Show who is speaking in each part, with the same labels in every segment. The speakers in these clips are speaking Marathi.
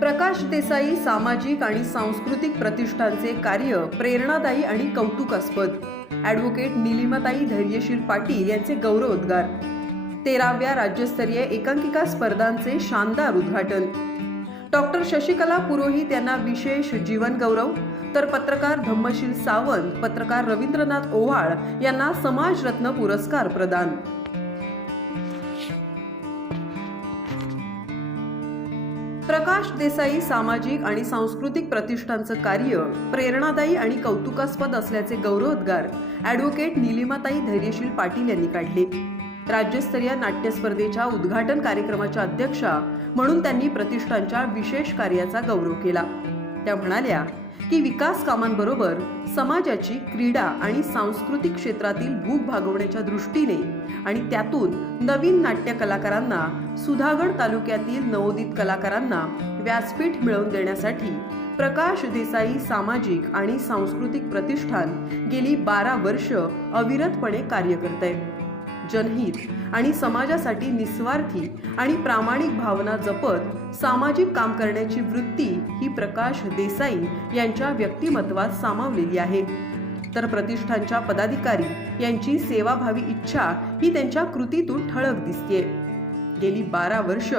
Speaker 1: प्रकाश देसाई सामाजिक आणि सांस्कृतिक प्रतिष्ठानचे कार्य प्रेरणादायी आणि कौतुकास्पद. ॲडव्होकेट निलिमाताई धैर्यशील पाटील यांचे गौरवोद्गार. तेराव्या राज्यस्तरीय एकांकिका स्पर्धांचे शानदार उद्घाटन. डॉक्टर शशिकला पुरोहित यांना विशेष जीवन गौरव. तर पत्रकार धम्मशील सावंत पत्रकार रवींद्रनाथ ओव्हाळ यांना समाजरत्न पुरस्कार प्रदान. प्रकाश देसाई सामाजिक आणि सांस्कृतिक प्रतिष्ठानचं कार्य प्रेरणादायी आणि कौतुकास्पद असल्याचे गौरवोद्गार ॲडव्होकेट निलिमाताई धैर्यशील पाटील यांनी काढले. राज्यस्तरीय नाट्य स्पर्धेच्या उद्घाटन कार्यक्रमाच्या अध्यक्षा म्हणून त्यांनी प्रतिष्ठानच्या विशेष कार्याचा गौरव केला. त्या म्हणाल्या की विकास कामांबरोबर समाजाची क्रीडा आणि सांस्कृतिक क्षेत्रातील भूक भागवण्याच्या दृष्टीने आणि त्यातून नवीन नाट्य कलाकारांना सुधागड तालुक्यातील नवोदित कलाकारांना व्यासपीठ मिळवून देण्यासाठी प्रकाश देसाई सामाजिक आणि सांस्कृतिक प्रतिष्ठान गेली बारा वर्ष अविरतपणे कार्य करत आहे जनहित आणि समाजासाठी निस्वार्थी आणि प्रामाणिक भावना जपत सामाजिक काम करण्याची वृत्ती ही प्रकाश देसाई यांच्या व्यक्तिमत्वात सामावलेली आहे. तर प्रतिष्ठानच्या पदाधिकारी यांची सेवाभावी इच्छा ही त्यांच्या कृतीतून ठळक दिसते गेली बारा वर्ष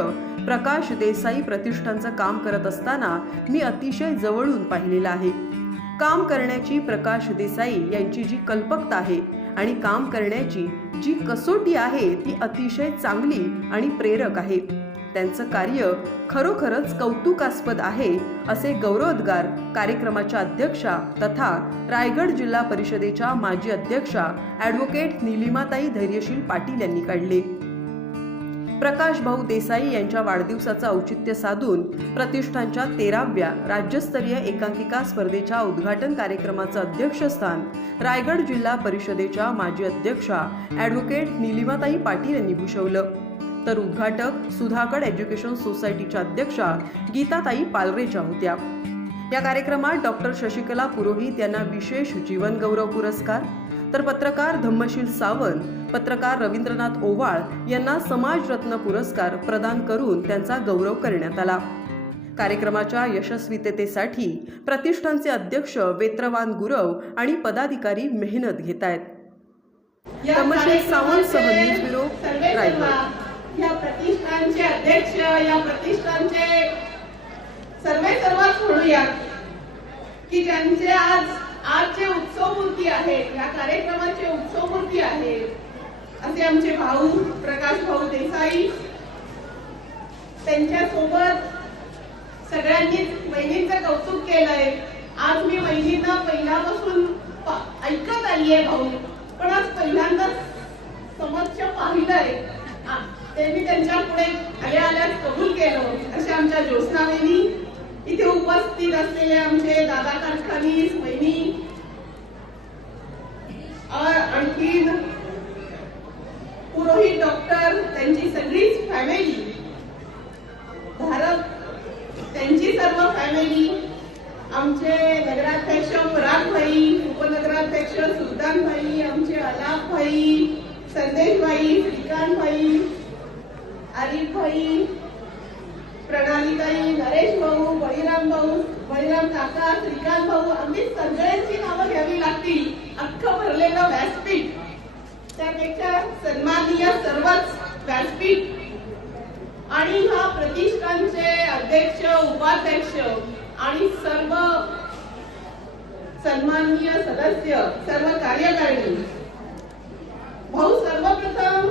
Speaker 1: प्रकाश देसाई प्रतिष्ठानचं काम करत असताना मी अतिशय जवळून पाहिलेलं आहे. काम करण्याची प्रकाश देसाई यांची जी कल्पकता आहे आणि काम करण्याची जी कसोटी आहे ती अतिशय चांगली आणि प्रेरक आहे. त्यांचं कार्य खरोखरच कौतुकास्पद आहे असे गौरवोद्गार कार्यक्रमाच्या अध्यक्षा तथा रायगड जिल्हा परिषदेच्या माजी अध्यक्षा ॲडव्होकेट निलिमाताई धैर्यशील पाटील यांनी काढले. प्रकाश भाऊ देसाई यांच्या वाढदिवसाचं औचित्य साधून प्रतिष्ठानच्या तेराव्या राज्यस्तरीय एकांकिका स्पर्धेच्या उद्घाटन कार्यक्रमाचं अध्यक्षस्थान रायगड जिल्हा परिषदेच्या माजी अध्यक्षा ॲडव्होकेट निलिमाताई पाटील यांनी भूषवलं. तर उद्घाटक सुधागड एज्युकेशन सोसायटीच्या अध्यक्षा गीताताई पालरेच्या होत्या. या कार्यक्रमात डॉक्टर शशिकला पुरोहित यांना विशेष जीवन गौरव पुरस्कार तर पत्रकार धम्मशील सावंत पत्रकार रवींद्रनाथ ओवाळ यांना समाजरत्न पुरस्कार प्रदान करून त्यांचा गौरव करण्यात आला. कार्यक्रमाच्या यशस्वीततेसाठी प्रतिष्ठानचे अध्यक्ष वेत्रवान गुरव आणि पदाधिकारी मेहनत घेत आहेत
Speaker 2: या प्रतिष्ठानचे अध्यक्ष या प्रतिष्ठानचे सर्वे सर्वच म्हणूया की ज्यांचे आज आज जे उत्सवमूर्ती आहेत या कार्यक्रमाचे उत्सवमूर्ती आहेत असे आमचे भाऊ प्रकाश भाऊ देसाई त्यांच्यासोबत सगळ्यांनी बहिणींचं कौतुक केलंय. आज मी बहिणींना पहिल्यापासून ऐकत आली आहे भाऊ पण आज पहिल्यांदाच समक्ष पाहिलंय. त्यांनी त्यांच्या पुढे आल्या आल्यास कबूल केलं. अशा आमच्या ज्योत्स्ना इथे उपस्थित असलेले आमचे दादा कारखानीस वहिनी आ- आणखीन पुरोहित डॉक्टर त्यांची सगळीच फॅमिली धारक त्यांची सर्व आमचे नगराध्यक्ष मुराद भाई उपनगराध्यक्ष सुलतान भाई आमचे अलाप भाई संदेश भाई श्रीकांत भाई आरिफ भाई प्रणालीताई नरेश भाऊ बळीराम भाऊ बळीराम काका श्रीकांत भाऊ आम्ही सगळ्यांची नावं घ्यावी लागतील. अख्खं भरलेलं व्यासपीठ. त्यापेक्षा सन्माननीय सर्वच व्यासपीठ. आणि ह्या प्रतिष्ठानचे अध्यक्ष उपाध्यक्ष आणि सर्व सन्माननीय सदस्य सर्व कार्यकारिणी भाऊ सर्वप्रथम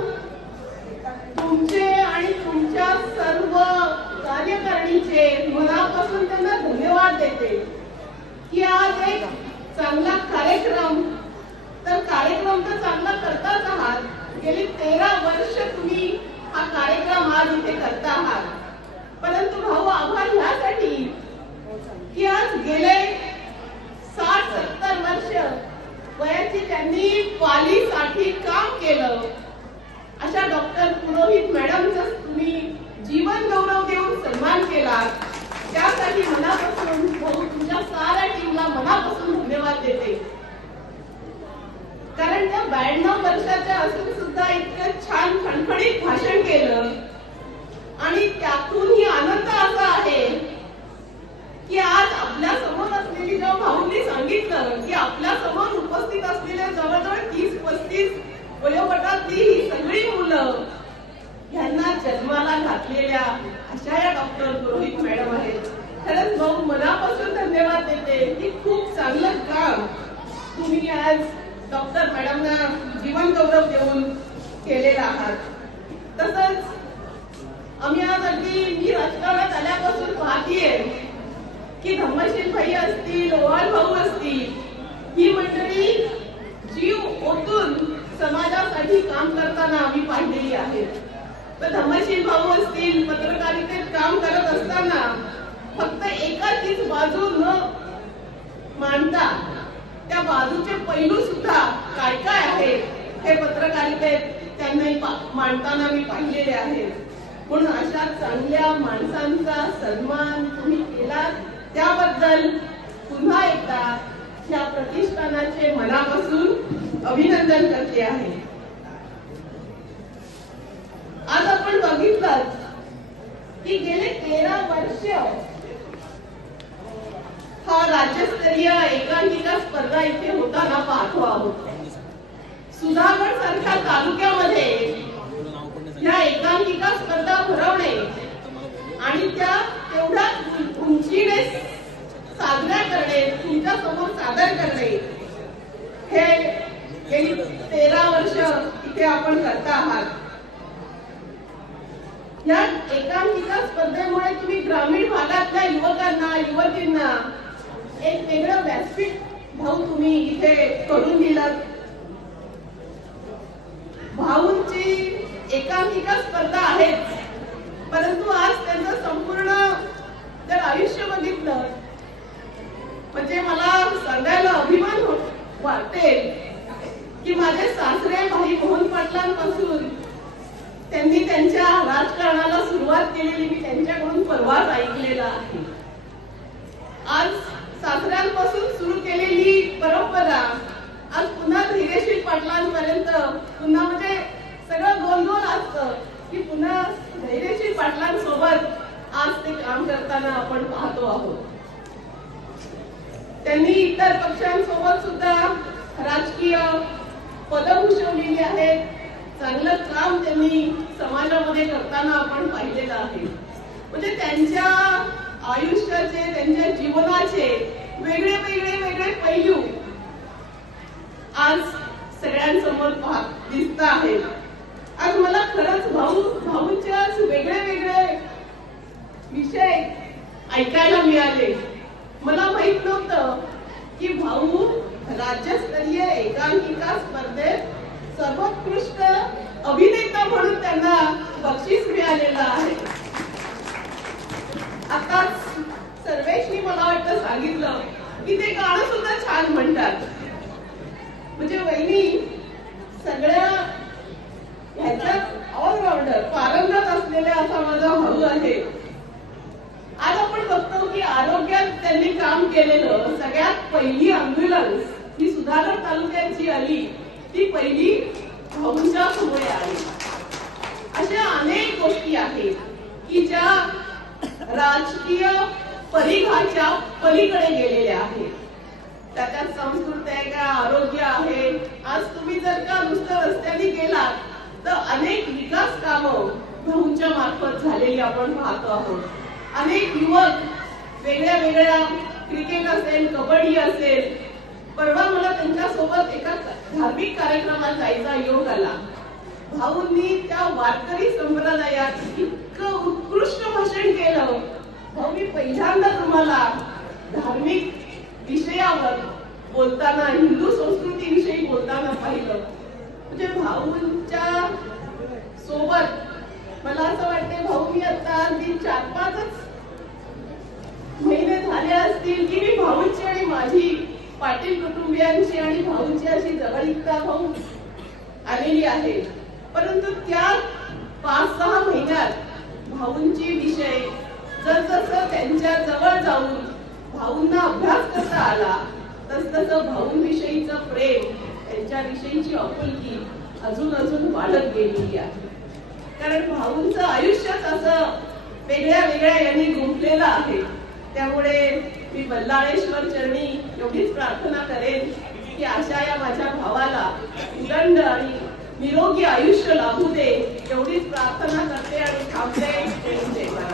Speaker 2: तुमचे आणि तुमच्या सर्व कार्यकारिणीचे मनापासून त्यांना धन्यवाद देते की आज एक चांगला कार्यक्रम तर कार्यक्रम तर चांगला करताच आहात गेली तेरा वर्ष तुम्ही हा कार्यक्रम आज इथे करता आहात परंतु भाऊ आभार ह्यासाठी की आज गेले साठ सत्तर वर्ष वयाची त्यांनी पालीसाठी काम केलं अशा डॉक्टर पुरोहित मॅडमचा तुम्ही जीवन गौरव देऊन सन्मान केला त्यासाठी मनापासून भाऊ तुमच्या साऱ्या टीमला मनापासून धन्यवाद देते कारण त्या ब्याण्णव वर्षाच्या असून सुद्धा इतकं छान खणखणीत भाषण घातलेल्या अशा या डॉक्टर पुरोहित मॅडम आहेत खरंच भाऊ मनापासून धन्यवाद देते की खूप चांगलं काम तुम्ही आज डॉक्टर मॅडमना जीवन गौरव देऊन केलेला आहात. तसंच आम्ही आज अगदी मी राजकारणात आल्यापासून पाहतीये की धम्मशील भाई असतील ओवाळ भाऊ असतील ही मंडळी जीव ओतून समाजासाठी काम करताना आम्ही पाहिलेली आहे तर धम्मशील भाऊ असतील पत्रकारितेत काम करत असताना फक्त एकाचीच बाजू न मानता त्या बाजूचे पैलू सुद्धा काय काय आहेत हे पत्रकारितेत त्यांनी मांडताना मी पाहिलेले आहेत म्हणून अशा चांगल्या माणसांचा सन्मान तुम्ही केला त्याबद्दल पुन्हा एकदा या प्रतिष्ठानाचे मनापासून अभिनंदन करते आहे. आज आपण बघितलं की गेले तेरा वर्ष हा स्तरीय एकांकिका स्पर्धा इथे होताना पाहतो आहोत. सुधागड सारख्या तालुक्यामध्ये ह्या एकांकिका स्पर्धा भरवणे आणि त्या तेवढ्या उंचीने साजऱ्या करणे तुमच्यासमोर सादर करणे हे गेली तेरा वर्ष इथे आपण करता आहात. या एकांकिका स्पर्धेमुळे तुम्ही ग्रामीण भागातल्या युवकांना युवतींना एक वेगळं व्यासपीठ भाऊ तुम्ही इथे करून दिलं. भाऊंची एकांकिका स्पर्धा आहेच परंतु आज त्यांचं संपूर्ण जर आयुष्य बघितलं म्हणजे मला सांगायला अभिमान हो- वाटेल की माझे सासरे भाई मोहन पाटलांपासून त्यांनी त्यांच्या राजकारणाला सुरुवात केलेली मी त्यांच्याकडून परवाच ऐकलेला आहे. सासऱ्यांपासून सुरू केलेली परंपरा आज पुन्हा धैर्यशील पाटलांपर्यंत पुन्हा म्हणजे सगळं गोल गोल असतं की पुन्हा धैर्यशील पाटलांसोबत आज ते काम करताना आपण पाहतो आहोत. त्यांनी इतर पक्षांसोबत सुद्धा राजकीय पद भूषवलेली आहेत. चांगलं काम त्यांनी समाजामध्ये करताना आपण पाहिलेलं आहे. म्हणजे त्यांच्या आयुष्याचे त्यांच्या जीवनाचे वेगळे वेगळे वेगळे पैलू आज सगळ्यांसमोर दिसत आहेत. आज मला खरंच भाऊ भाऊंचे आज वेगळे वेगळे विषय ऐकायला मिळाले. मला माहीत नव्हतं की भाऊ राज्यस्तरीय एकांकिका स्पर्धेत सर्वोत्कृष्ट अभिनेता म्हणून त्यांना बक्षीस मिळालेलं आहे. आताच सर्वेशनी मला वाटतं सांगितलं की ते गाणं सुद्धा छान म्हणतात. म्हणजे वहिनी सगळ्या ह्याच्यात ऑलराऊंडर पारंगत असलेला असा माझा भाऊ आहे. आज आपण बघतो की आरोग्यात त्यांनी काम केलेलं सगळ्यात पहिली अम्ब्युलन्स ही सुधागड तालुक्याची आली. ती पहिली भाऊंच्या समोर आली. अशा अनेक गोष्टी आहेत की ज्या राजकीय परिघाच्या पलीकडे गेलेल्या आहेत. त्याच्यात संस्कृत आहे का आरोग्य आहे? आज तुम्ही जर का नुसतं रस्त्याने गेलात तर अनेक विकास कामं भाऊंच्या मार्फत झालेली आपण पाहतो आहोत. अनेक युवक वेगळ्या वेगळ्या क्रिकेट असेल कबड्डी असेल परवा मला त्यांच्यासोबत एका धार्मिक कार्यक्रमात जायचा योग आला. भाऊंनी त्या वारकरी संप्रदायात इतकं उत्कृष्ट भाषण केलं. मी पहिल्यांदा तुम्हाला धार्मिक विषयावर बोलताना हिंदू संस्कृती विषयी बोलताना पाहिलं. म्हणजे भाऊंच्या सोबत मला असं वाटते भाऊ मी आता अगदी चार पाचच महिने झाले असतील की मी भाऊंची आणि माझी पाटील कुटुंबियांची आणि भाऊंची अशी जवळीकता भाऊ आलेली आहे. परंतु त्या पाच सहा महिन्यात भाऊंची विषय जसजसं त्यांच्या जवळ जाऊन भाऊंना अभ्यास कसा आला तसतस तसतसं भाऊंविषयीचं प्रेम त्यांच्याविषयीची आपुलकी अजून अजून वाढत गेलेली आहे. कारण भाऊंच आयुष्यच असं वेगळ्या वेगळ्या यांनी गुंफलेलं आहे. त्यामुळे मी बल्लाळेश्वर चरणी एवढीच प्रार्थना करेन की अशा या माझ्या भावाला उदंड आणि निरोगी आयुष्य लाभू दे एवढीच प्रार्थना करते आणि थांबते.